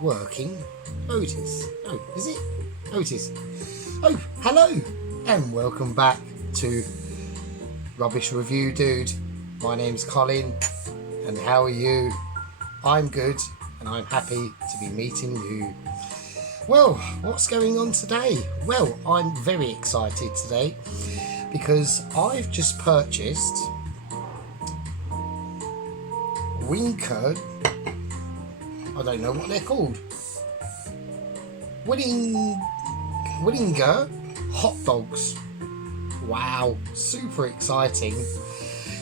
working Otis. Oh, is it? Otis. Oh, hello and welcome back to Rubbish Review Dude. My name's Colin and how are you? I'm good and I'm happy to be meeting you. Well, what's going on today? Well, I'm very excited today because I've just purchased Winker, I don't know what they're called, Willinger hot dogs. Wow, super exciting.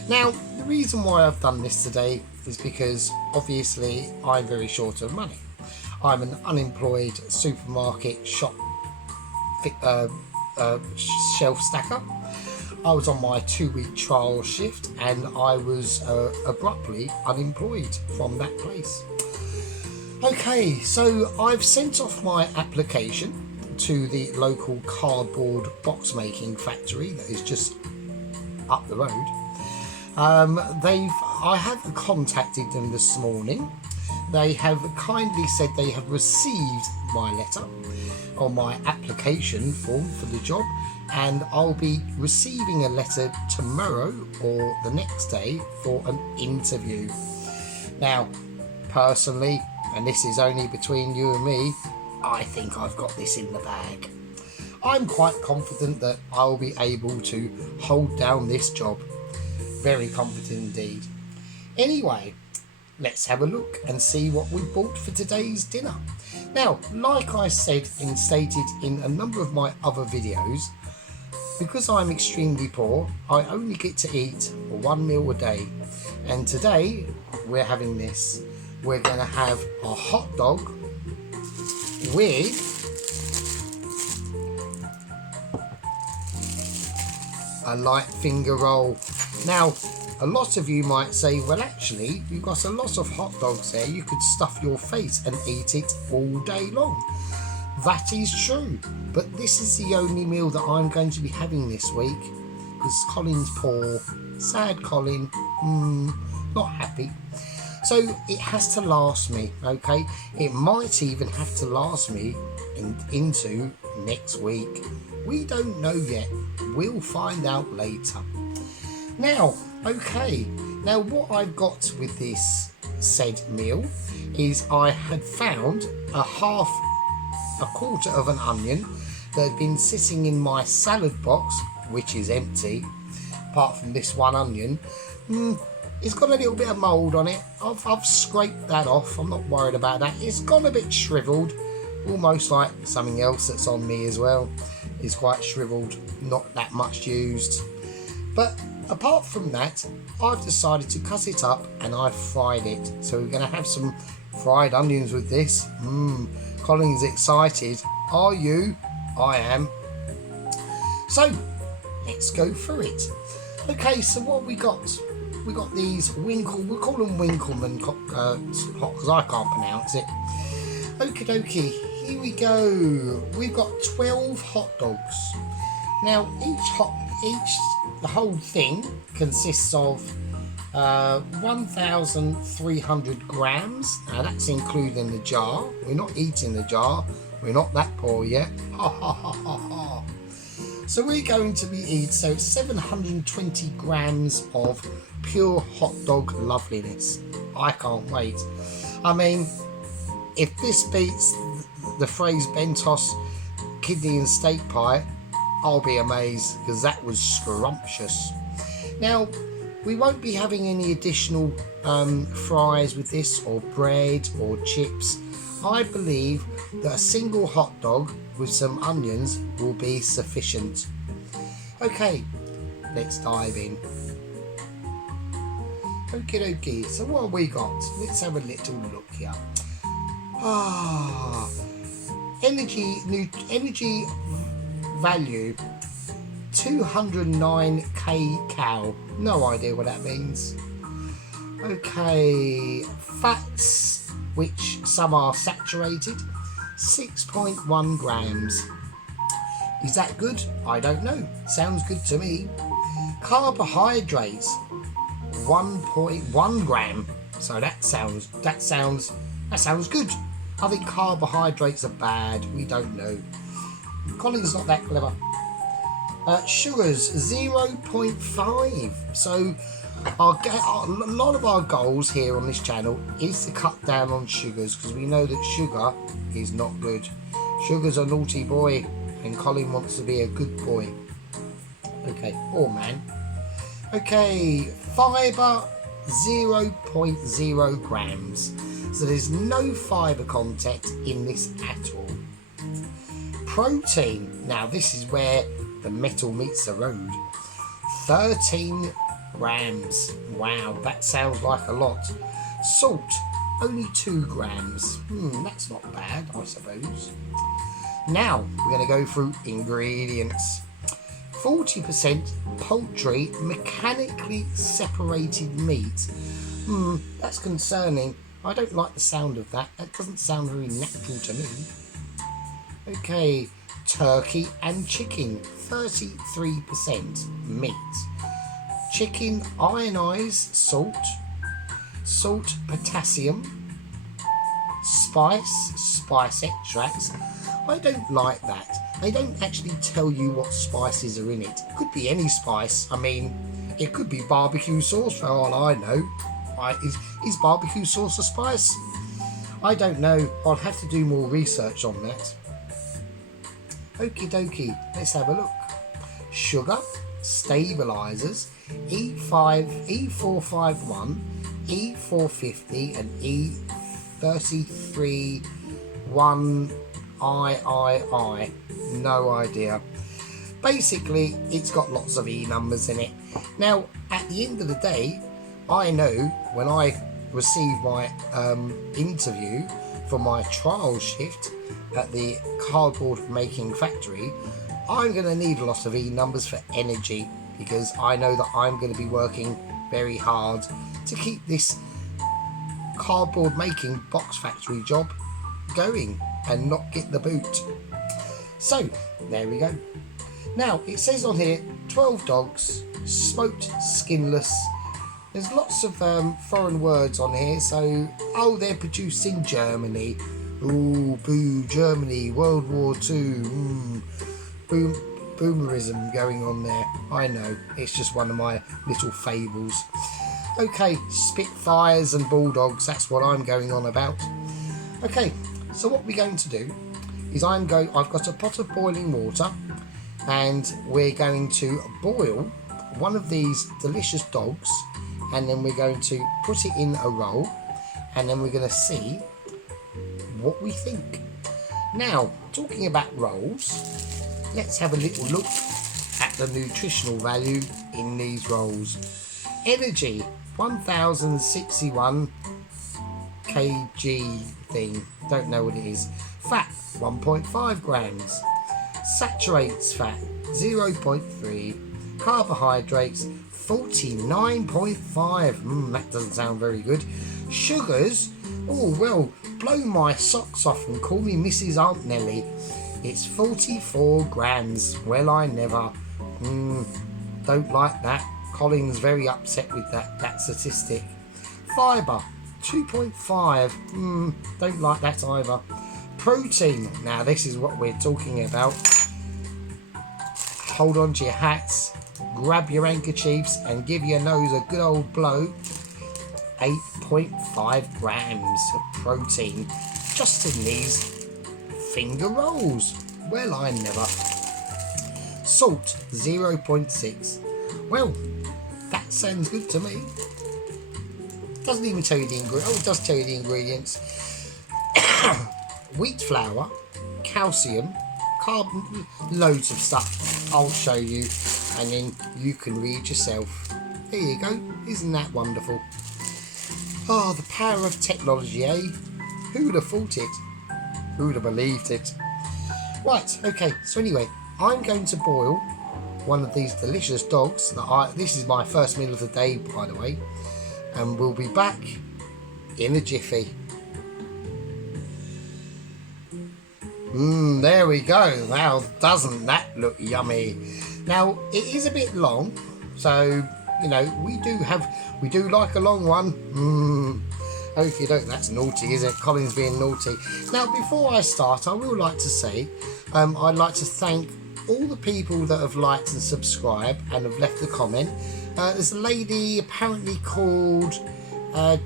Now, the reason why I've done this today is because obviously I'm very short of money. I'm an unemployed supermarket shop shelf stacker. I was on my 2-week trial shift and I was abruptly unemployed from that place. Okay, so I've sent off my application to the local cardboard box making factory that is just up the road. I have contacted them this morning. They have kindly said they have received my letter or my application form for the job, and I'll be receiving a letter tomorrow or the next day for an interview. Now, personally, and this is only between you and me, I think I've got this in the bag. I'm quite confident that I'll be able to hold down this job. Very confident indeed. Anyway, let's have a look and see what we bought for today's dinner. Now, like I said and stated in a number of my other videos, because I'm extremely poor, I only get to eat one meal a day. And today, we're having this. We're going to have a hot dog with a light finger roll. Now, a lot of you might say, well, actually, you've got a lot of hot dogs there. You could stuff your face and eat it all day long. That is true. But this is the only meal that I'm going to be having this week because Colin's poor. Sad Colin. Not happy. So it has to last me, okay? It might even have to last me into next week. We don't know yet. We'll find out later. Now, okay, now what I've got with this said meal is I had found a quarter of an onion that had been sitting in my salad box, which is empty, apart from this one onion. It's got a little bit of mould on it. I've scraped that off. I'm not worried about that. It's gone a bit shriveled, almost like something else that's on me as well. It's quite shriveled, not that much used. But apart from that, I've decided to cut it up and I've fried it. So we're going to have some fried onions with this. Colin's excited. Are you? I am. So let's go through it. Okay, so what we got? We got these we'll call them Winkelmann hot because I can't pronounce it. Okie dokie, here we go. We've got 12 hot dogs. Now the whole thing consists of 1,300 grams. Now that's including the jar. We're not eating the jar. We're not that poor yet. Ha ha ha ha ha. So we're going to be eating 720 grams of pure hot dog loveliness. I can't wait. I mean, if this beats the Fraser Bentos kidney and steak pie, I'll be amazed because that was scrumptious. Now, we won't be having any additional fries with this, or bread or chips. I believe that a single hot dog with some onions will be sufficient. Okay, let's dive in. Okie dokie, so what have we got? Let's have a little look here. Energy value 209 kcal. No idea what that means. Okay, fats, which some are saturated, 6.1 grams. Is that good? I don't know. Sounds good to me. Carbohydrates, 1.1 gram. So that sounds good. I think carbohydrates are bad. We don't know. Colin's not that clever. Sugars 0.5. So a lot of our goals here on this channel is to cut down on sugars, because we know that sugar is not good. Sugar's a naughty boy, and Colin wants to be a good boy. Okay, or man. Okay, fibre 0.0 grams. So there's no fibre content in this at all. Protein, now this is where the metal meets the road. 13 grams. Wow, that sounds like a lot. Salt, only 2 grams. That's not bad, I suppose. Now we're going to go through ingredients. 40% poultry mechanically separated meat. That's concerning. I don't like the sound of that. That doesn't sound very natural to me. Okay, turkey and chicken, 33% meat. Chicken ionized salt, potassium, spice extracts. I don't like that. They don't actually tell you what spices are in it. It could be any spice. I mean, it could be barbecue sauce for all I know. Is barbecue sauce a spice? I don't know. I'll have to do more research on that. Okie dokie, let's have a look. Sugar, stabilizers, E451, E450 and E331II. No idea. Basically, it's got lots of E numbers in it. Now, at the end of the day, I know when I receive my interview for my trial shift at the cardboard making factory, I'm going to need a lot of E numbers for energy, because I know that I'm going to be working very hard to keep this cardboard making box factory job going and not get the boot. So there we go. Now it says on here 12 dogs, smoked, skinless. There's lots of foreign words on here. So, they're produced in Germany. Ooh, boo, Germany, World War II. Boomerism going on there. I know, it's just one of my little fables. Okay, Spitfires and Bulldogs, that's what I'm going on about. Okay, so what we're going to do is I've got a pot of boiling water, and we're going to boil one of these delicious dogs, and then we're going to put it in a roll, and then we're going to see what we think. Now, talking about rolls, let's have a little look at the nutritional value in these rolls. Energy, 1061 kg thing, don't know what it is. Fat, 1.5 grams. Saturates fat, 0.3. Carbohydrates, 49.5. That doesn't sound very good. Sugars, oh well, blow my socks off and call me Mrs. Aunt Nelly. It's 44 grams. Well, I never. Don't like that. Colin's very upset with that statistic. Fibre, 2.5. Don't like that either. Protein, now this is what we're talking about. Hold on to your hats, grab your handkerchiefs and give your nose a good old blow. 8.5 grams of protein just in these finger rolls. Well, I never. Salt, 0.6. Well, that sounds good to me. Doesn't even tell you the ingredients. Oh, it does tell you the ingredients. Wheat flour, calcium, carbon, loads of stuff. I'll show you, and then you can read yourself. There you go. Isn't that wonderful? Oh, the power of technology, eh? Who would have thought it? Who would have believed it? Right, okay, so anyway, I'm going to boil one of these delicious dogs. This is my first meal of the day, by the way. And we'll be back in a jiffy. There we go. Now, doesn't that look yummy? Now, it is a bit long, so, you know, we do like a long one. Okie doke, that's naughty, is it? Colin's being naughty. Now, before I start, I will like to say, I'd like to thank all the people that have liked and subscribed and have left a comment. There's a lady apparently called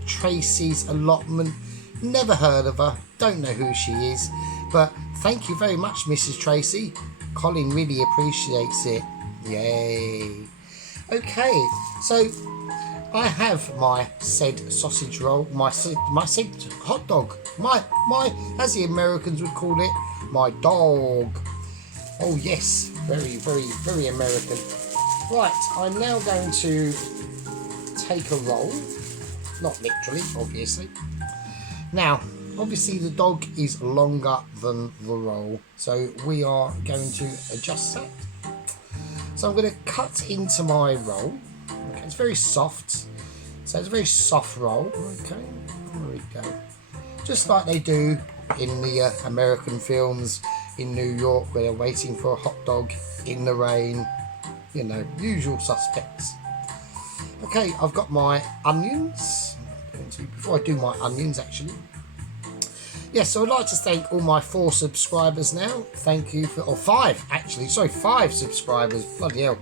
Tracy's Allotment. Never heard of her, don't know who she is, but thank you very much, Mrs. Tracy. Colin really appreciates it. Yay. Okay, so I have my said sausage roll, my said hot dog, my as the Americans would call it, my dog. Oh yes, very, very, very American. Right, I'm now going to take a roll, not literally, obviously. Now, obviously the dog is longer than the roll, so we are going to adjust that. So I'm going to cut into my roll. Okay, it's very soft, so it's a very soft roll. Okay, there we go. Just like they do in the American films in New York, where they're waiting for a hot dog in the rain. You know, usual suspects. Okay, I've got my onions. Before I do my onions, actually. Yes, so I'd like to thank all my 4 subscribers now. Thank you for, or 5 actually, sorry, 5 subscribers. Bloody hell.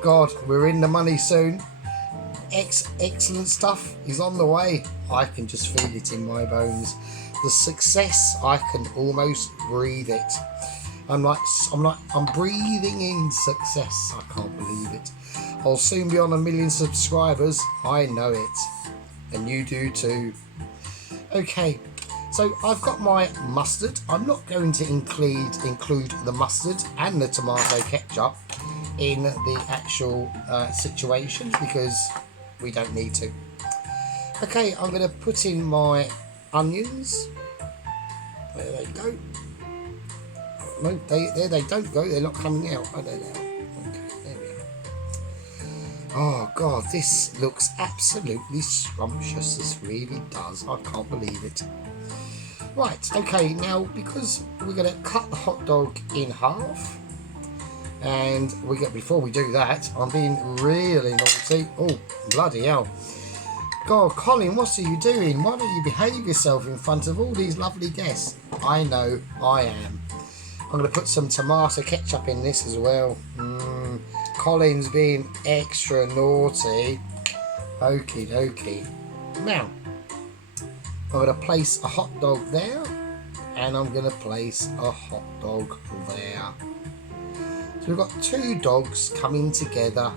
God, we're in the money soon. Excellent stuff is on the way. I can just feel it in my bones. The success, I can almost breathe it. I'm breathing in success. I can't believe it. I'll soon be on 1 million subscribers. I know it. And you do too. Okay. So I've got my mustard. I'm not going to include the mustard and the tomato ketchup in the actual situation because we don't need to. Okay, I'm going to put in my onions. There they go. No, there they don't go. They're not coming out. Oh, they're there. Okay, there we are. Oh God, this looks absolutely scrumptious. This really does. I can't believe it. Right, okay, now because we're going to cut the hot dog in half, and before we do that, I'm being really naughty. Oh, bloody hell. God, Colin, what are you doing? Why don't you behave yourself in front of all these lovely guests? I know, I am. I'm going to put some tomato ketchup in this as well. Colin's being extra naughty. Okie dokie. Now, I'm going to place a hot dog there, and I'm going to place a hot dog there. So we've got 2 dogs coming together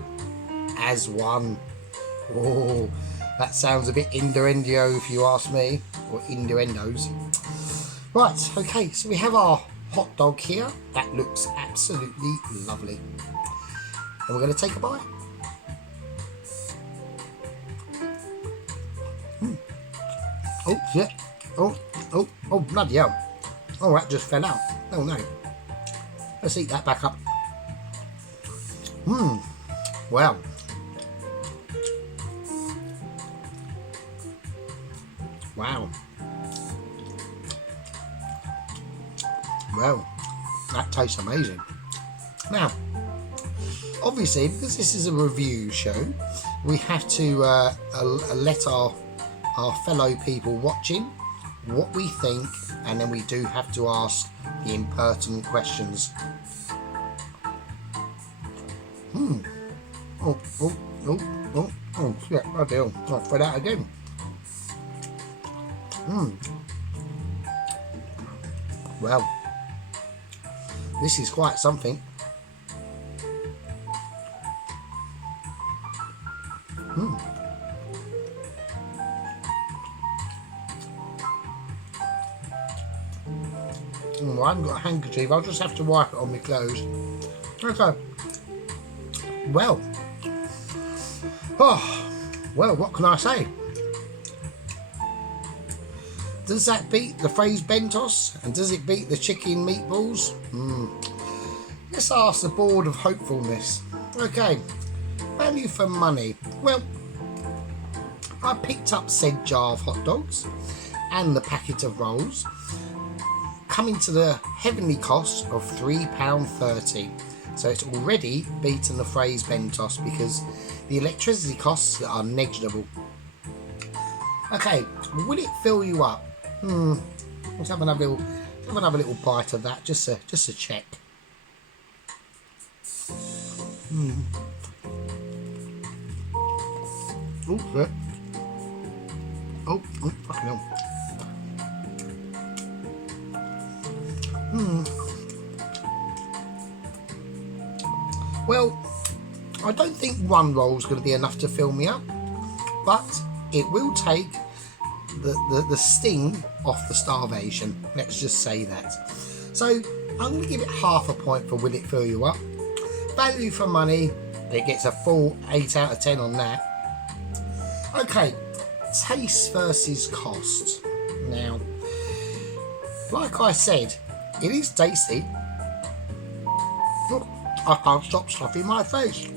as one. Oh, that sounds a bit innuendo if you ask me, or innuendos. Right, okay, so we have our hot dog here. That looks absolutely lovely. And we're going to take a bite. Oh, yeah. Oh, bloody hell. Oh, that just fell out. Oh, no. Let's eat that back up. Well. Wow. Well, that tastes amazing. Now, obviously, because this is a review show, we have to let our fellow people watching what we think, and then we do have to ask the impertinent questions. Oh, yeah, I do. I'll try that again. Well, this is quite something. I haven't got a handkerchief. I'll just have to wipe it on my clothes. Okay. Well. Oh, well, what can I say? Does that beat the Fraise Bentos? And does it beat the chicken meatballs? Let's ask the board of hopefulness. Okay. Value for money. Well, I picked up said jar of hot dogs and the packet of rolls, coming to the heavenly cost of £3.30. So it's already beaten the Fraise Bentos because the electricity costs are negligible. Okay, will it fill you up? Let's have another little bite of that, just to check. Oh, shit. Oh, fucking hell. Well, I don't think one roll is going to be enough to fill me up, but it will take the sting off the starvation. Let's just say that. So I'm going to give it half a point for will it fill you up. Value for money, it gets a full 8 out of 10 on that. Okay, taste versus cost. Now, like I said, it is tasty. Look, I can't stop stuffing my face.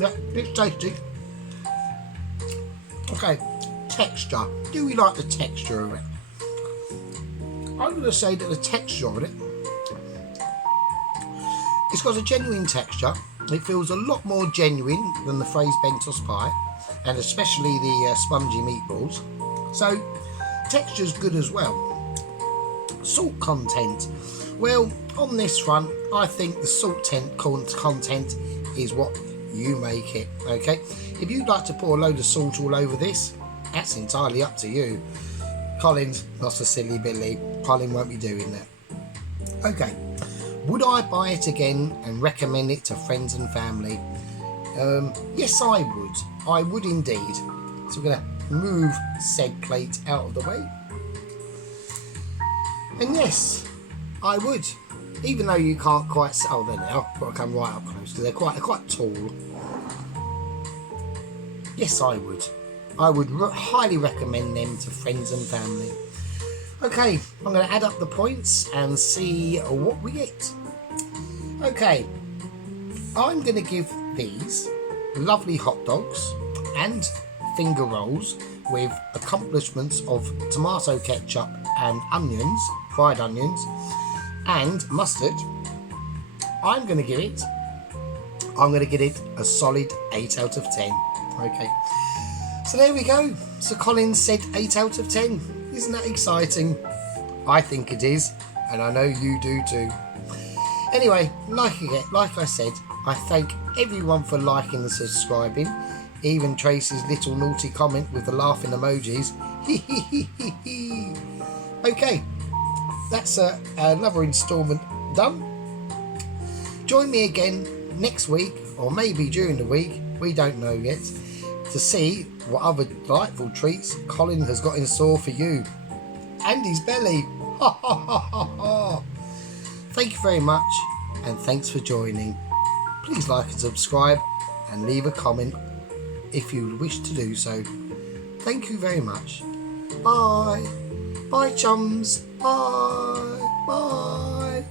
Yeah, it's tasty. Okay, texture. Do we like the texture of it? I'm going to say that the texture of it, it's got a genuine texture. It feels a lot more genuine than the Fraise Bentos pie, and especially the spongy meatballs. So, texture's good as well. Salt content. Well, on this front, I think the salt content is what you make it, okay? If you'd like to pour a load of salt all over this, that's entirely up to you. Colin's not a silly Billy. Colin won't be doing that. Okay, would I buy it again and recommend it to friends and family? Yes, I would. I would indeed. So we're going to move said plate out of the way. And yes, I would. Even though you can't quite see, oh, there now, I've got to come right up close because they're quite tall. Yes, I would. I would highly recommend them to friends and family. Okay, I'm going to add up the points and see what we get. Okay, I'm going to give these lovely hot dogs and finger rolls with accomplishments of tomato ketchup and onions, fried onions, and mustard. I'm going to give it a solid 8 out of 10. Okay, so there we go. So Colin said 8 out of 10. Isn't that exciting? I think it is, and I know you do too. Anyway, like I said, I thank everyone for liking and subscribing. Even Tracy's little naughty comment with the laughing emojis. Okay, that's another instalment done. Join me again next week, or maybe during the week, we don't know yet, to see what other delightful treats Colin has got in store for you and his belly. Thank you very much, and thanks for joining. Please like and subscribe and leave a comment if you wish to do so. Thank you very much. Bye. Bye, chums. Bye. Bye.